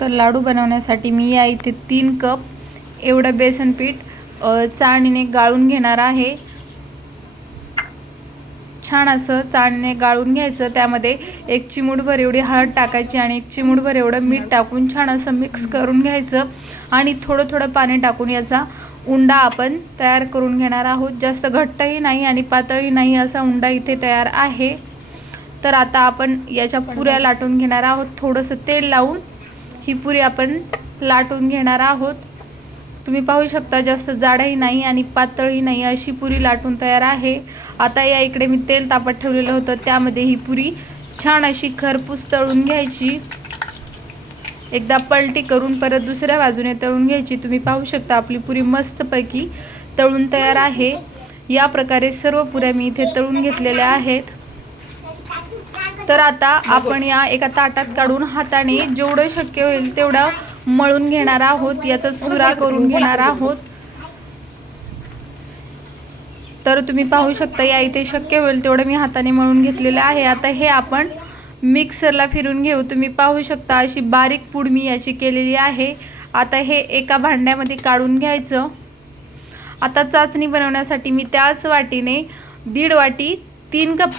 तर लाडू बनवण्यासाठी मी या इथे 3 कप एवढं बेसन पीठ चाळणीने गाळून घेणार आहे। छान असं चाळणीने गाळून घ्यायचं। त्यामध्ये 1 चिमूटभर एवढी हळद टाकायची आणि 1 चिमूटभर एवढं मीठ टाकून छान असं मिक्स करून घ्यायचं आणि थोडं थोडं पाणी टाकून याचा उंडा आपण तयार करून घेणार आहोत। जास्त घट्टही नाही आणि पातळही नाही असा उंडा इथे तयार आहे। तर आता आपण याच्या पुऱ्या लाटून घेणार आहोत। थोडंसं तेल लावून ही पुरी आपण लाटून घेणार आहोत। तुम्ही पाहू शकता जास्त जाडही नाही आणि पातळही नाही अशी पुरी लाटून तयार आहे। आता या इकडे मी तेल तापत ठेवलेलं होतं, त्यामध्ये ही पुरी छान अशी खरपूस तळून घ्यायची। एकदा पलटी करून परत दुसऱ्या बाजूने तळून घ्यायची। तुम्ही पाहू शकता आपली पुरी मस्तपैकी तळून तयार आहे। या प्रकारे सर्व पुऱ्या मी इथे तळून घेतलेल्या आहेत। तर आता आपण या एका ताटात काढून हाताने जेवढं शक्य होईल तेवढं मळून घेणार आहोत, याचा चुरा करून घेणार आहोत। तर तुम्ही पाहू शकता या इथे शक्य होईल तेवढं मी हाताने मळून घेतलेलं आहे। आता हे आपण मिक्सरला फिरून घेऊ। तुम्ही पाहू शकता अशी बारीक पूड मी याची केलेली आहे। आता हे एका भांड्यामध्ये काढून घ्यायचं। आता चाचणी बनवण्यासाठी मी त्याच वाटीने 1.5 वाटी 3 कप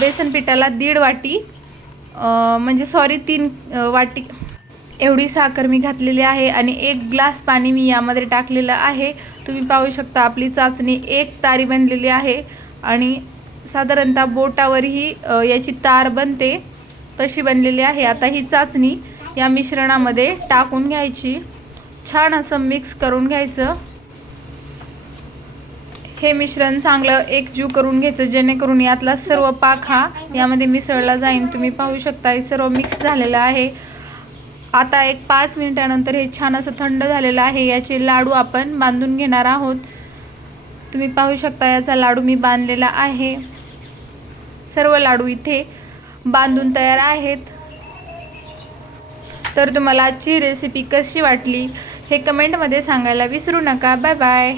बेसन पिठाला 1.5 वाटी म्हणजे सॉरी 3 वाटी एवढी साखर मी घातलेली आहे आणि 1 ग्लास पाणी मी यामध्ये टाकलेलं आहे। तुम्ही पाहू शकता आपली चाचणी एक तारी बनलेली आहे आणि साधारणतः बोटावरही याची तार बनते तशी बनलेली आहे। आता ही चाचणी या मिश्रणामध्ये टाकून घ्यायची, छान असं मिक्स करून घ्यायचं। हे मिश्रण चांगलं एकजीव करून घ्यायचं जेणेकरून यातला सर्व पाक हा यामध्ये मिसळला जाईल। तुम्ही पाहू शकता हे सर्व मिक्स झालेलं आहे। आता एक 5 मिनिटानंतर हे छान असं थंड झालेलं आहे। याचे लाडू आपण बांधून घेणार आहोत। तुम्ही पाहू शकता याचा लाडू मी बांधलेला आहे। सर्व लाडू इथे बांधून तयार आहेत। तर तुम्हाला आजची रेसिपी कशी वाटली हे कमेंटमध्ये सांगायला विसरू नका। Bye bye.